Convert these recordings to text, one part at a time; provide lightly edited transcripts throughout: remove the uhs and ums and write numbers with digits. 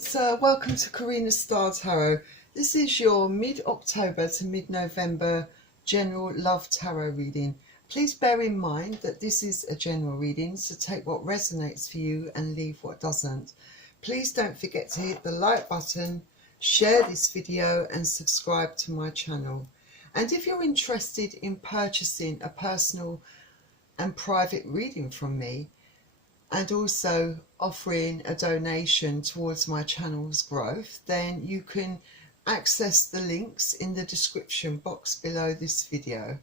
Cancer, welcome to Karina Star Tarot. This is your mid-October to mid-November general love tarot reading. Please bear in mind that this is a general reading, so take what resonates for you and leave what doesn't. Please don't forget to hit the like button, share this video and subscribe to my channel. And if you're interested in purchasing a personal and private reading from me, and also offering a donation towards my channel's growth, then you can access the links in the description box below this video.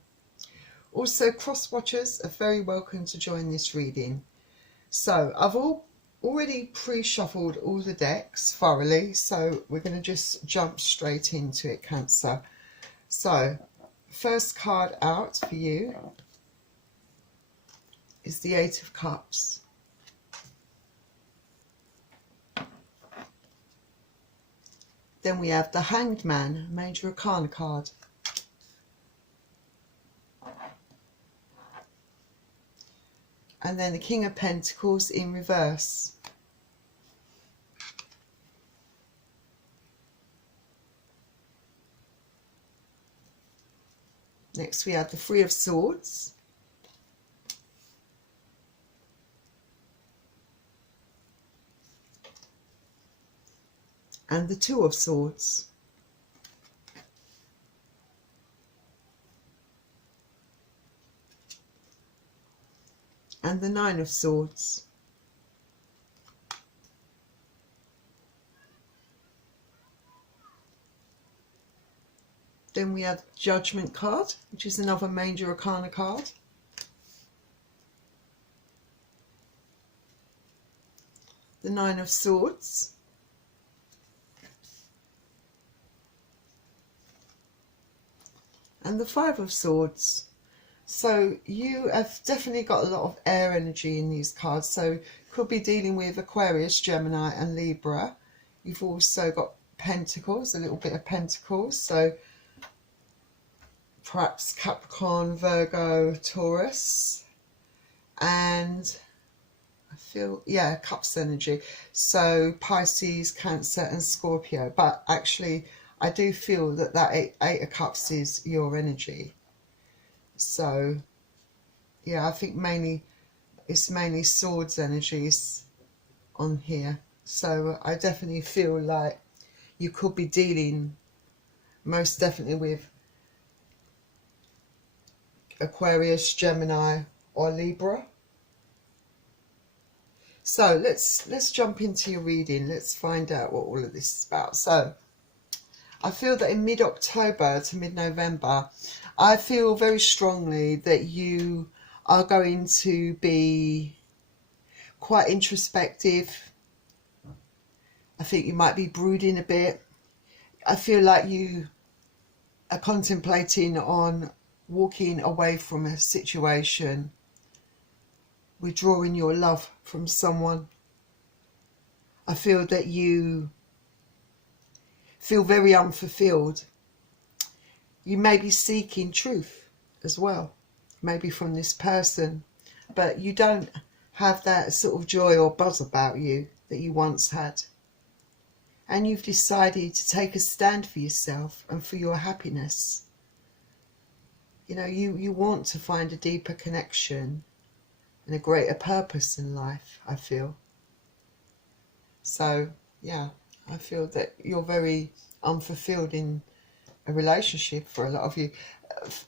Also, cross-watchers are very welcome to join this reading. So I've already pre-shuffled all the decks thoroughly, so we're going to just jump straight into it, Cancer. So first card out for you is the Eight of Cups. Then we have the Hanged Man, Major Arcana card. And then the King of Pentacles in reverse. Next we have the Three of Swords. And the Two of Swords. And the Nine of Swords. Then we have the Judgment card, which is another Major Arcana card. The Nine of Swords. And the Five of Swords. So you have definitely got a lot of air energy in these cards. So could be dealing with Aquarius, Gemini and Libra. You've also got Pentacles, a little bit of Pentacles. So perhaps Capricorn, Virgo, Taurus. And I feel, yeah, Cups energy. So Pisces, Cancer and Scorpio. But actually I do feel that that Eight of Cups is your energy. So, yeah, I think it's mainly swords energies on here. So I definitely feel like you could be dealing most definitely with Aquarius, Gemini or Libra. So let's jump into your reading. Let's find out what all of this is about. So I feel that in mid-October to mid-November, I feel very strongly that you are going to be quite introspective. I think you might be brooding a bit. I feel like you are contemplating on walking away from a situation, withdrawing your love from someone. I feel that you feel very unfulfilled. You may be seeking truth as well, maybe from this person, but you don't have that sort of joy or buzz about you that you once had. And you've decided to take a stand for yourself and for your happiness. You know, you want to find a deeper connection and a greater purpose in life, I feel. So, yeah, I feel that you're very unfulfilled in a relationship for a lot of you.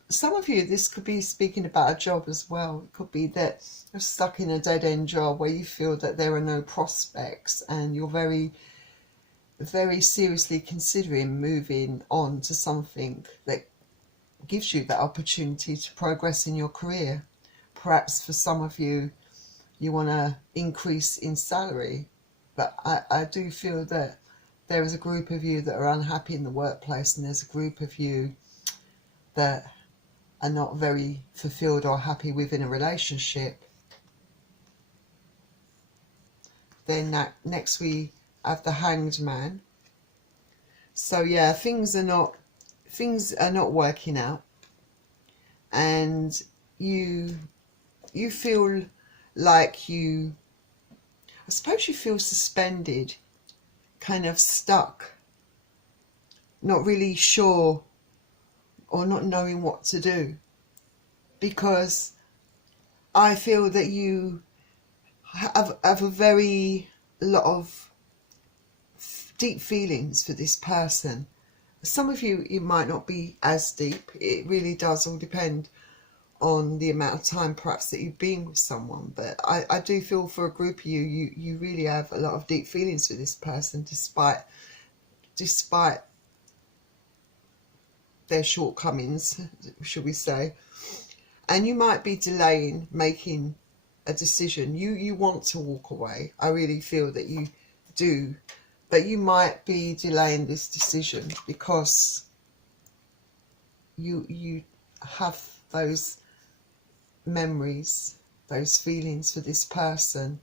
Some of you, this could be speaking about a job as well. It could be that you're stuck in a dead-end job where you feel that there are no prospects and you're very, very seriously considering moving on to something that gives you that opportunity to progress in your career. Perhaps for some of you, you want to increase in salary, but I do feel that there is a group of you that are unhappy in the workplace, and there's a group of you that are not very fulfilled or happy within a relationship. Then next we have the Hanged Man. So yeah, things are not working out, and you feel like I suppose you feel suspended kind of stuck, not really sure or not knowing what to do, because I feel that you have a very lot of deep feelings for this person. Some of you, it might not be as deep. It really does all depend on the amount of time perhaps that you've been with someone, but I do feel for a group of you really have a lot of deep feelings for this person, despite their shortcomings, should we say. And you might be delaying making a decision. You want to walk away. I really feel that you do, but you might be delaying this decision because you have those memories, those feelings for this person.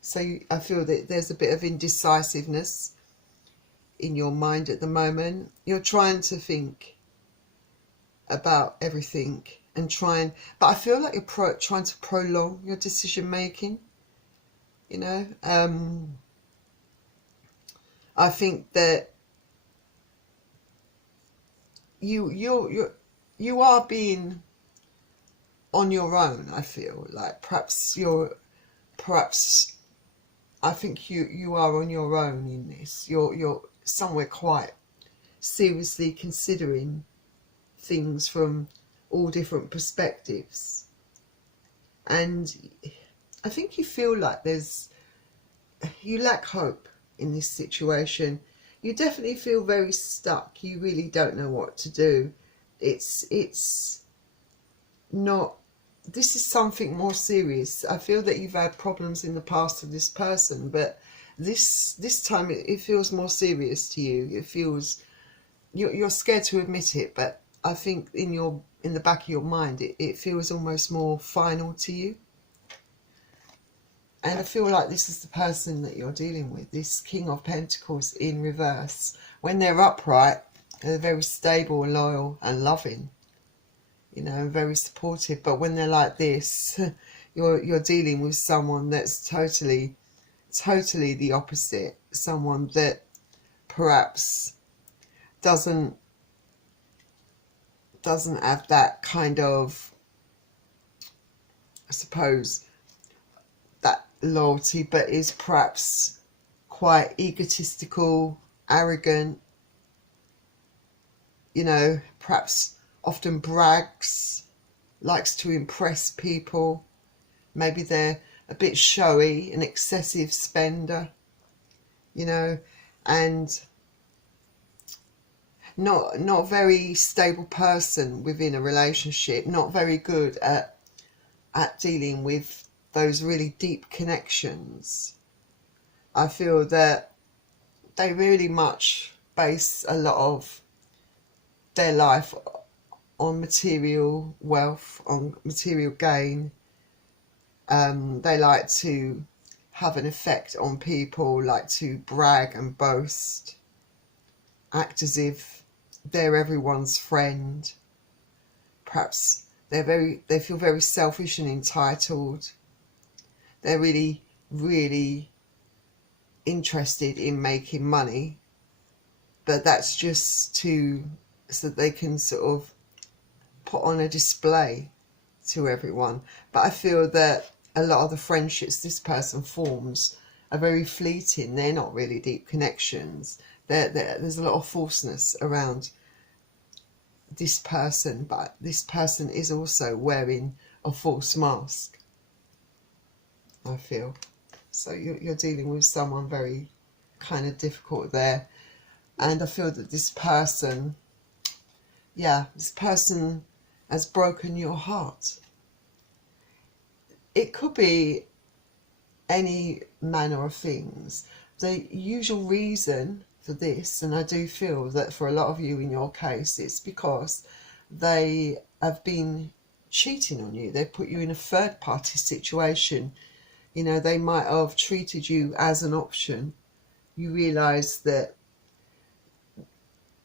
So I feel that there's a bit of indecisiveness in your mind at the moment. You're trying to think about everything and but I feel like you're trying to prolong your decision making, you know. I think that you are being on your own. I feel like perhaps I think you are on your own in this. You're somewhere quite seriously considering things from all different perspectives, and I think you feel like you lack hope in this situation. You definitely feel very stuck. You really don't know what to do. It's not, this is something more serious. I feel that you've had problems in the past with this person, but this time it feels more serious to you. It feels, you're scared to admit it, but I think in the back of your mind it feels almost more final to you. And I feel like this is the person that you're dealing with, this King of Pentacles in reverse. When they're upright, they're very stable, loyal and loving, you know, very supportive. But when they're like this, you're dealing with someone that's totally the opposite. Someone that perhaps doesn't have that kind of, I suppose, that loyalty, but is perhaps quite egotistical, arrogant, you know, perhaps often brags, likes to impress people. Maybe they're a bit showy, an excessive spender, you know, and not a very stable person within a relationship, not very good at dealing with those really deep connections. I feel that they really much base a lot of their life on material wealth, on material gain. They like to have an effect on people, like to brag and boast, act as if they're everyone's friend. Perhaps they feel very selfish and entitled. They're really interested in making money, but that's just so they can sort of put on a display to everyone. But I feel that a lot of the friendships this person forms are very fleeting. They're not really deep connections. There's a lot of falseness around this person, but this person is also wearing a false mask, I feel. So you're dealing with someone very kind of difficult there. And I feel that this person has broken your heart. It could be any manner of things. The usual reason for this, and I do feel that for a lot of you in your case, it's because they have been cheating on you. They put you in a third party situation. You know, they might have treated you as an option. You realise that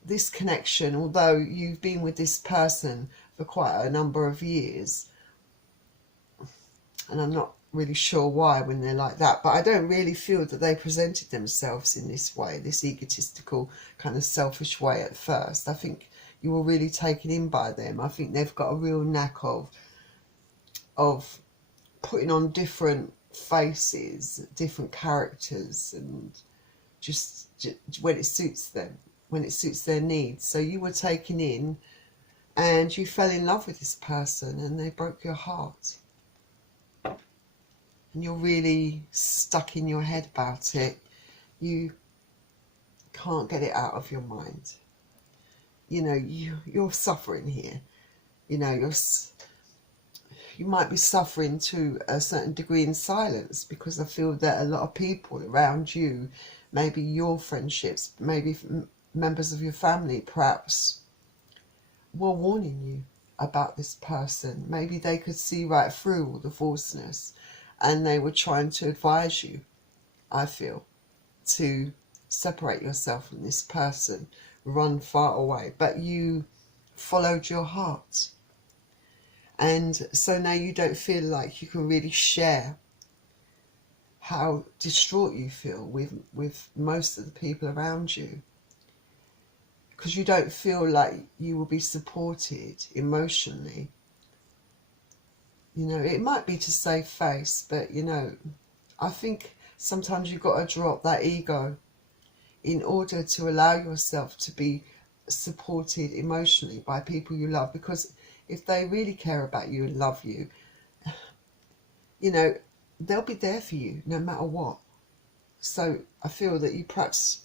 this connection, although you've been with this person for quite a number of years, and I'm not really sure why when they're like that, but I don't really feel that they presented themselves in this way, this egotistical kind of selfish way at first. I think you were really taken in by them. I think they've got a real knack of putting on different faces, different characters, and just when it suits them, when it suits their needs. So you were taken in and you fell in love with this person and they broke your heart. And you're really stuck in your head about it. You can't get it out of your mind. You know, you're suffering here. You know, you might be suffering to a certain degree in silence, because I feel that a lot of people around you, maybe your friendships, maybe members of your family, perhaps, were warning you about this person. Maybe they could see right through all the falseness, and they were trying to advise you, I feel, to separate yourself from this person, run far away. But you followed your heart. And so now you don't feel like you can really share how distraught you feel with most of the people around you, because you don't feel like you will be supported emotionally. You know, it might be to save face, but, you know, I think sometimes you've got to drop that ego in order to allow yourself to be supported emotionally by people you love. Because if they really care about you and love you, you know, they'll be there for you no matter what. So I feel that you perhaps,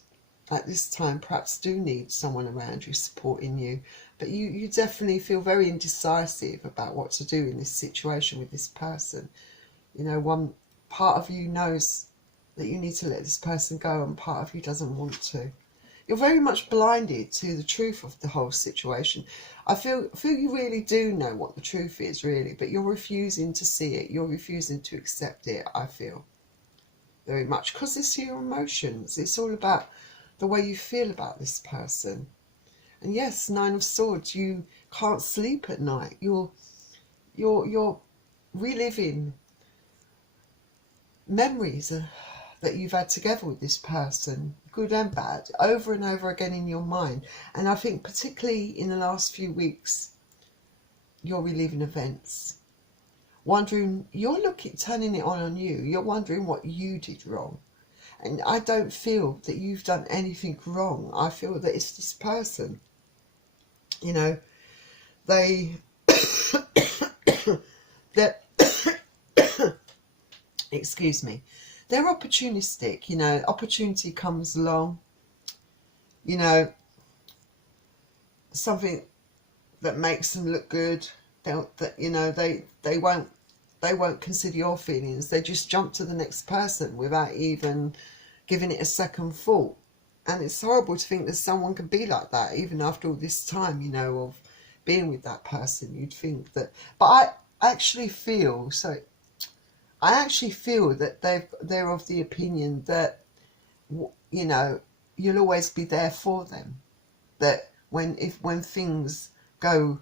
at this time, perhaps do need someone around you supporting you. But you definitely feel very indecisive about what to do in this situation with this person. You know, one part of you knows that you need to let this person go, and part of you doesn't want to. You're very much blinded to the truth of the whole situation. I feel you really do know what the truth is, really, but you're refusing to see it. You're refusing to accept it, I feel, very much, because it's your emotions. It's all about the way you feel about this person. And yes, Nine of Swords, you can't sleep at night. You're reliving memories that you've had together with this person, good and bad, over and over again in your mind. And I think particularly in the last few weeks, you're reliving events, wondering, turning it on you. You're wondering what you did wrong. And I don't feel that you've done anything wrong. I feel that it's this person. You know, they're excuse me, they're opportunistic. You know, opportunity comes along, you know, something that makes them look good, they won't consider your feelings. They just jump to the next person without even giving it a second thought. And it's horrible to think that someone can be like that, even after all this time, you know, of being with that person. You'd think that, but I actually feel that they're of the opinion that, you know, you'll always be there for them. That when things go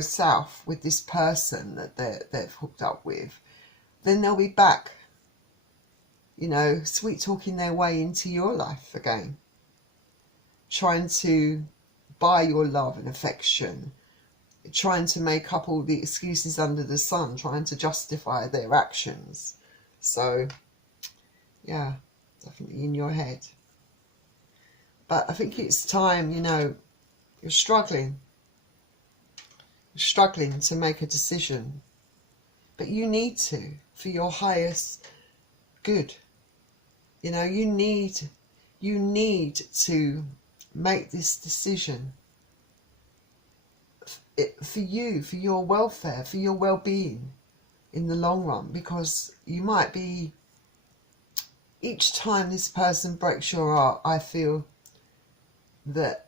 south with this person that they've hooked up with, then they'll be back, you know, sweet talking their way into your life again, trying to buy your love and affection, trying to make up all the excuses under the sun, trying to justify their actions. So, yeah, definitely in your head. But I think it's time, you know, you're struggling to make a decision. But you need to, for your highest good. You know, you need to make this decision for you, for your welfare, for your well-being in the long run. Because you might be, each time this person breaks your heart, I feel that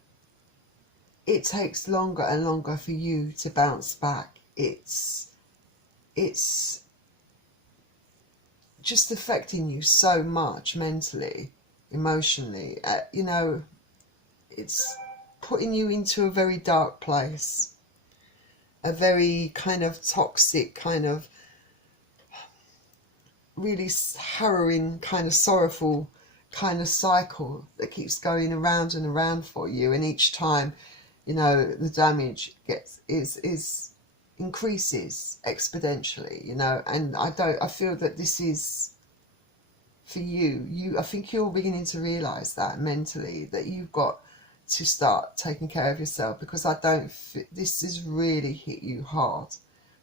it takes longer and longer for you to bounce back. It's just affecting you so much mentally, emotionally. You know, it's putting you into a very dark place, a very kind of toxic kind of really harrowing, kind of sorrowful kind of cycle that keeps going around and around for you, and each time, you know, the damage is increases exponentially, you know. And I feel that this is for you. I think you're beginning to realize that mentally, that you've got to start taking care of yourself, because this has really hit you hard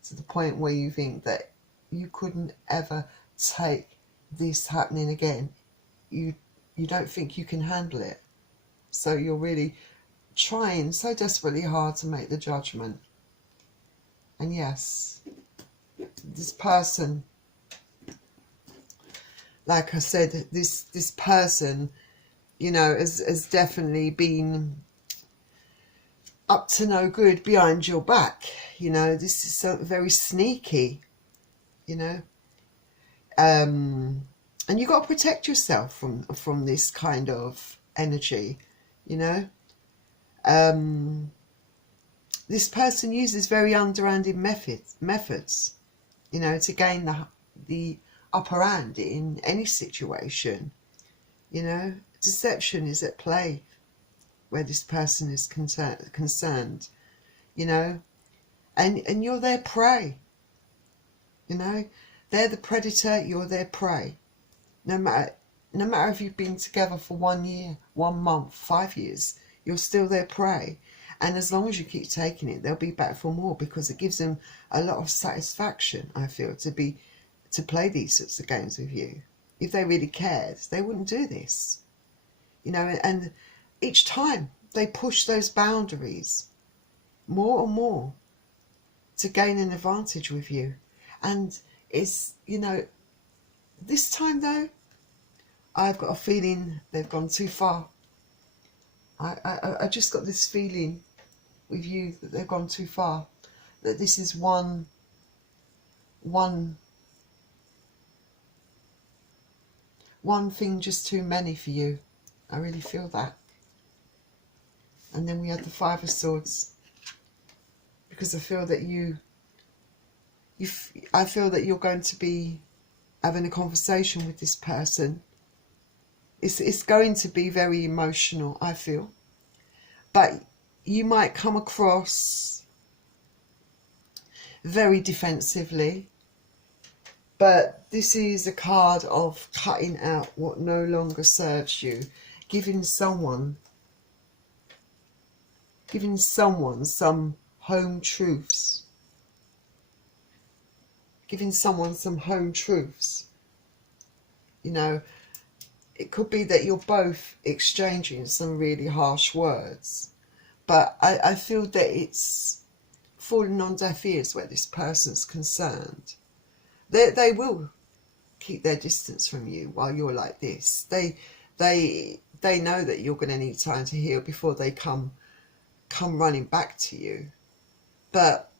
to the point where you think that you couldn't ever take this happening again. You don't think you can handle it, so you're really trying so desperately hard to make the judgment. And yes, this person, like I said, this person, you know, has definitely been up to no good behind your back. You know, this is so very sneaky, you know. And you got to protect yourself from this kind of energy, you know. This person uses very underhanded methods, you know, to gain the upper hand in any situation. You know, deception is at play where this person is concerned, you know, and you're their prey, you know. They're the predator, you're their prey. No matter if you've been together for 1 year, 1 month, 5 years, you're still their prey. And as long as you keep taking it, they'll be back for more, because it gives them a lot of satisfaction, I feel, to play these sorts of games with you. If they really cared, they wouldn't do this, you know. And each time they push those boundaries more and more to gain an advantage with you. And it's, you know, this time though, I've got a feeling they've gone too far. I just got this feeling with you that they've gone too far. That this is one thing just too many for you. I really feel that. And then we had the Five of Swords, because I feel that I feel that you're going to be having a conversation with this person. It's going to be very emotional, I feel. But you might come across very defensively. But this is a card of cutting out what no longer serves you. Giving someone some home truths. Giving someone some home truths. You know, it could be that you're both exchanging some really harsh words, but I feel that it's falling on deaf ears where this person's concerned. They will keep their distance from you while you're like this. They know that you're going to need time to heal before they come running back to you. But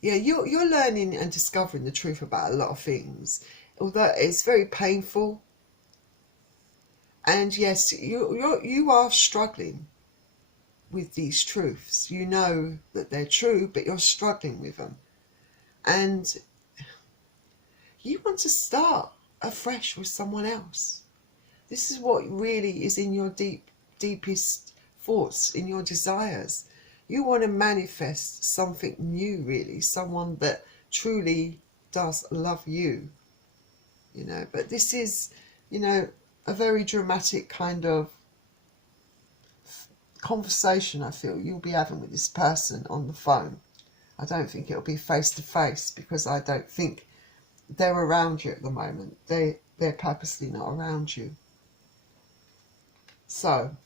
yeah, you're learning and discovering the truth about a lot of things, although it's very painful. And yes, you are struggling with these truths. You know that they're true, but you're struggling with them. And you want to start afresh with someone else. This is what really is in your deepest thoughts, in your desires. You want to manifest something new, really. Someone that truly does love you. You know, but this is, you know, a very dramatic kind of conversation, I feel, you'll be having with this person on the phone. I don't think it'll be face to face, because I don't think they're around you at the moment. They're purposely not around you. So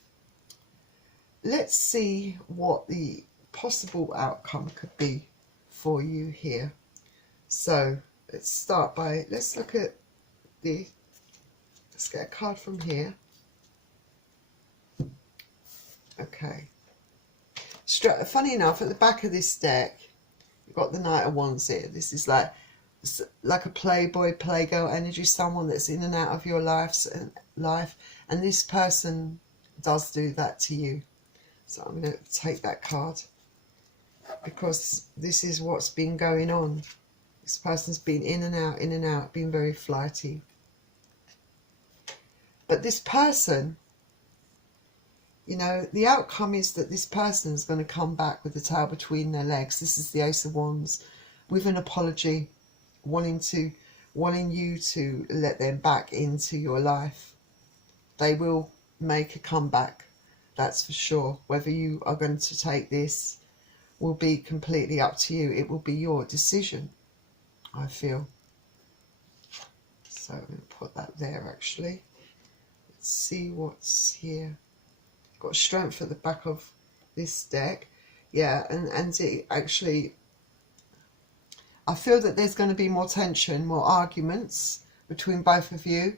let's see what the possible outcome could be for you here. So let's start by, let's look at let's get a card from here. Okay. Funny enough, at the back of this deck, you've got the Knight of Wands here. This is like a playboy, playgirl energy, someone that's in and out of your life, and this person does do that to you. So I'm going to take that card, because this is what's been going on. This person's been in and out, been very flighty. But this person, you know, the outcome is that this person is going to come back with the tail between their legs. This is the Ace of Wands, with an apology, wanting you to let them back into your life. They will make a comeback, that's for sure. Whether you are going to take this will be completely up to you. It will be your decision, I feel. So I'm going to put that there actually. Let's see what's here. Got strength at the back of this deck. Yeah, and it actually, I feel that there's going to be more tension, more arguments between both of you.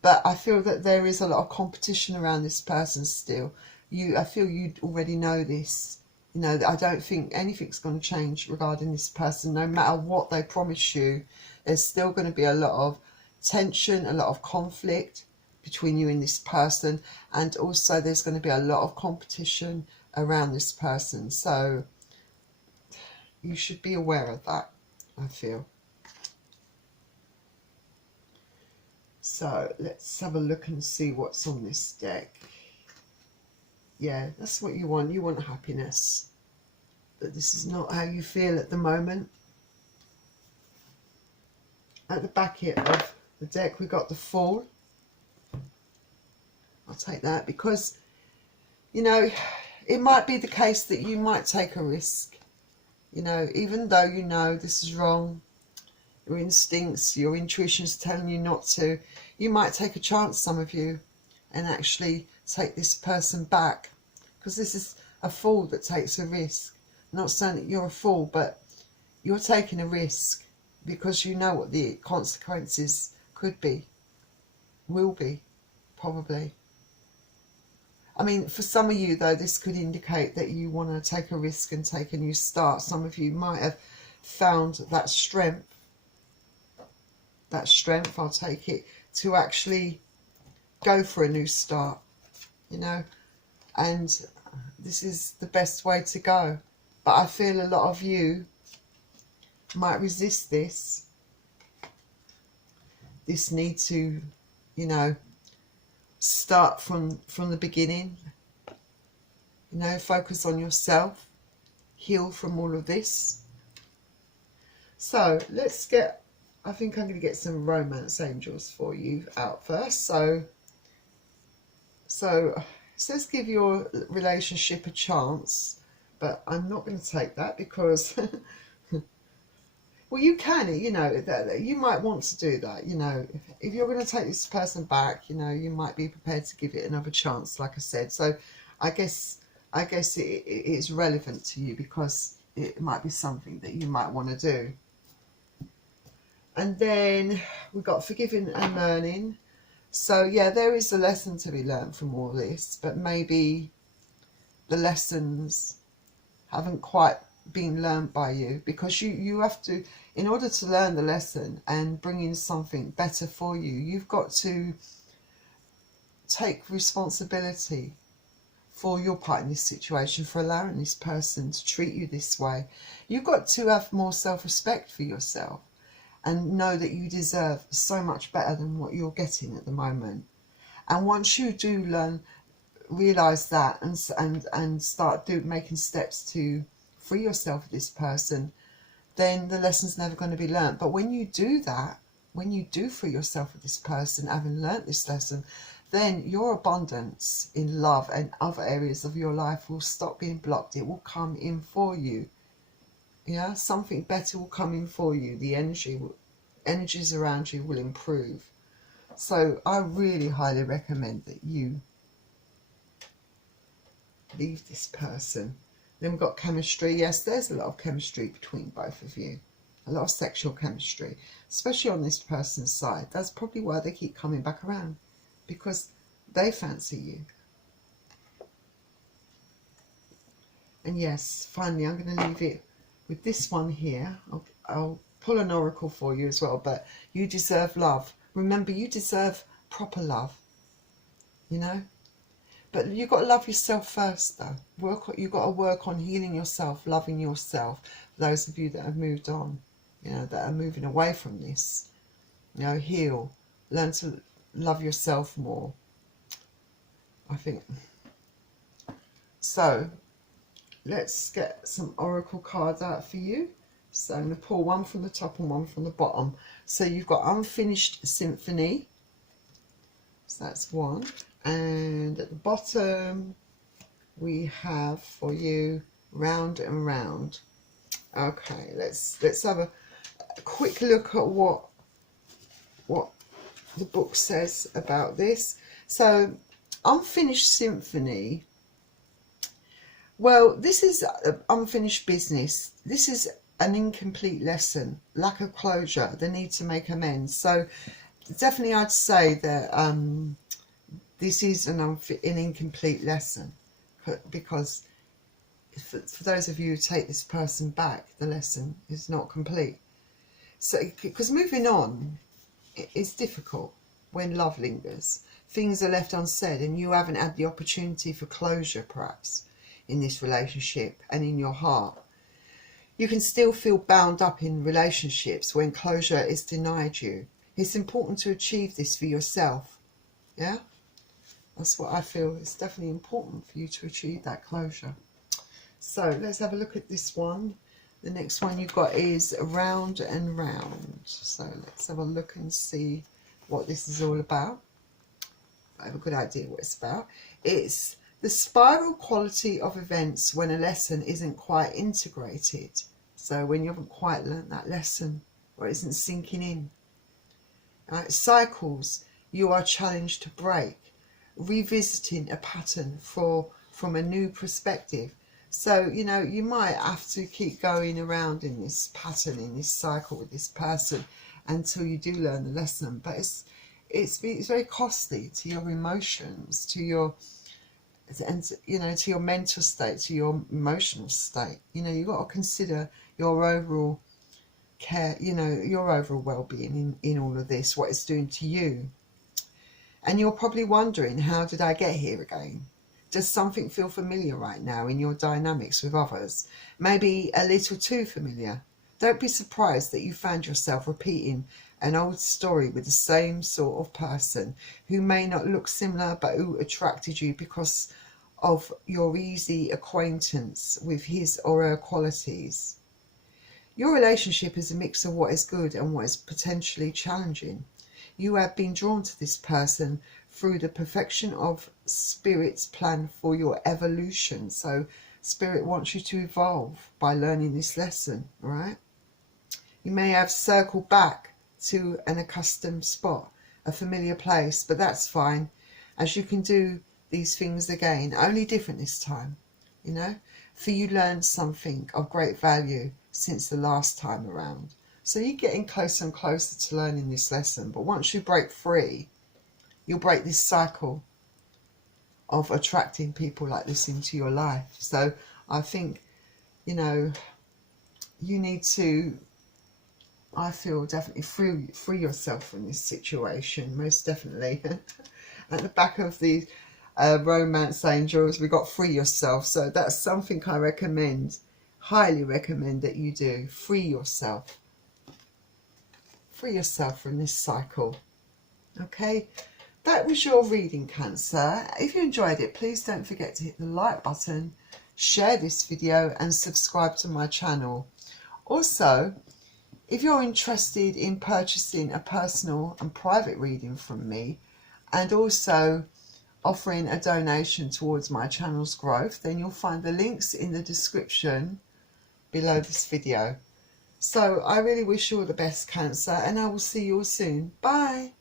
But I feel that there is a lot of competition around this person still. I feel you already know this. You know, I don't think anything's going to change regarding this person. No matter what they promise you, there's still going to be a lot of tension, a lot of conflict between you and this person. And also there's going to be a lot of competition around this person. So you should be aware of that, I feel. So let's have a look and see what's on this deck. Yeah, that's what you want. You want happiness. But this is not how you feel at the moment. At the back here of the deck, we got the Fool. I'll take that because, you know, it might be the case that you might take a risk. You know, even though you know this is wrong, your instincts, your intuition's telling you not to, you might take a chance, some of you, and actually take this person back. Because this is a fool that takes a risk. I'm not saying that you're a fool, but you're taking a risk because you know what the consequences could be, will be, probably. I mean, for some of you, though, this could indicate that you want to take a risk and take a new start. Some of you might have found that strength, I'll take it, to actually go for a new start, you know, and this is the best way to go. But I feel a lot of you might resist this need to, you know, start from the beginning, you know, focus on yourself, heal from all of this. So let's get, I think I'm going to get some romance angels for you out first. So it says give your relationship a chance, but I'm not going to take that because well, you can, you know, that you might want to do that, you know. If you're going to take this person back, you know, you might be prepared to give it another chance, like I said. So I guess it is relevant to you because it might be something that you might want to do. And then we've got forgiving and learning. So yeah, there is a lesson to be learned from all this, but maybe the lessons haven't quite been learned by you, because you have to, in order to learn the lesson and bring in something better for you, you've got to take responsibility for your part in this situation, for allowing this person to treat you this way. You've got to have more self-respect for yourself and know that you deserve so much better than what you're getting at the moment. And once you do realise that and start making steps to free yourself of this person, then the lesson's never going to be learnt. But when you do that, when you do free yourself of this person, having learnt this lesson, then your abundance in love and other areas of your life will stop being blocked. It will come in for you. Yeah, something better will come in for you. The energies around you will improve. So I really highly recommend that you leave this person. Then we've got chemistry. Yes, there's a lot of chemistry between both of you. A lot of sexual chemistry, especially on this person's side. That's probably why they keep coming back around, because they fancy you. And yes, finally, I'm going to leave it with this one here. I'll pull an oracle for you as well, but you deserve love. Remember, you deserve proper love, you know? But you've got to love yourself first, though. You've got to work on healing yourself, loving yourself, for those of you that have moved on. you know, that are moving away from this. You know, heal, learn to love yourself more, I think. So let's get some oracle cards out for you. So I'm going to pull one from the top and one from the bottom. So you've got Unfinished Symphony. So that's one. And at the bottom we have for you Round and Round. Okay, let's have a quick look at what the book says about this. So Unfinished Symphony, well, this is unfinished business. This is an incomplete lesson, lack of closure, the need to make amends. So definitely I'd say that this is an incomplete lesson, because for those of you who take this person back, the lesson is not complete. So, because moving on is difficult when love lingers. Things are left unsaid and you haven't had the opportunity for closure, perhaps, in this relationship and in your heart. You can still feel bound up in relationships when closure is denied you. It's important to achieve this for yourself. Yeah? That's what I feel. It's definitely important for you to achieve that closure. So let's have a look at this one. The next one you've got is Round and Round. So let's have a look and see what this is all about. I have a good idea what it's about. It's the spiral quality of events when a lesson isn't quite integrated. So when you haven't quite learnt that lesson, or it isn't sinking in. Cycles you are challenged to break, revisiting a pattern from a new perspective. So, you know, you might have to keep going around in this pattern, in this cycle with this person until you do learn the lesson. But it's very costly to your emotions, to your, and you know, to your mental state, to your emotional state. You know, you've got to consider your overall care, you know, your overall well-being in all of this, what it's doing to you. And you're probably wondering, how did I get here again? Does something feel familiar right now in your dynamics with others? Maybe a little too familiar. Don't be surprised that you found yourself repeating an old story with the same sort of person who may not look similar but who attracted you because of your easy acquaintance with his or her qualities. Your relationship is a mix of what is good and what is potentially challenging. You have been drawn to this person through the perfection of Spirit's plan for your evolution. So Spirit wants you to evolve by learning this lesson, right? You may have circled back to an accustomed spot, a familiar place, but that's fine, as you can do these things again, only different this time, you know, for you learned something of great value since the last time around. So you're getting closer and closer to learning this lesson, but once you break free, you'll break this cycle of attracting people like this into your life. So I think, you know, you need to, I feel, definitely free yourself from this situation, most definitely. At the back of the Romance Angels, we got free yourself. So that's something I recommend, highly recommend that you do. Free yourself. Free yourself from this cycle. Okay, that was your reading, Cancer. If you enjoyed it, please don't forget to hit the like button, share this video and subscribe to my channel. Also, if you're interested in purchasing a personal and private reading from me and also offering a donation towards my channel's growth, then you'll find the links in the description below this video. So I really wish you all the best, Cancer, and I will see you all soon. Bye.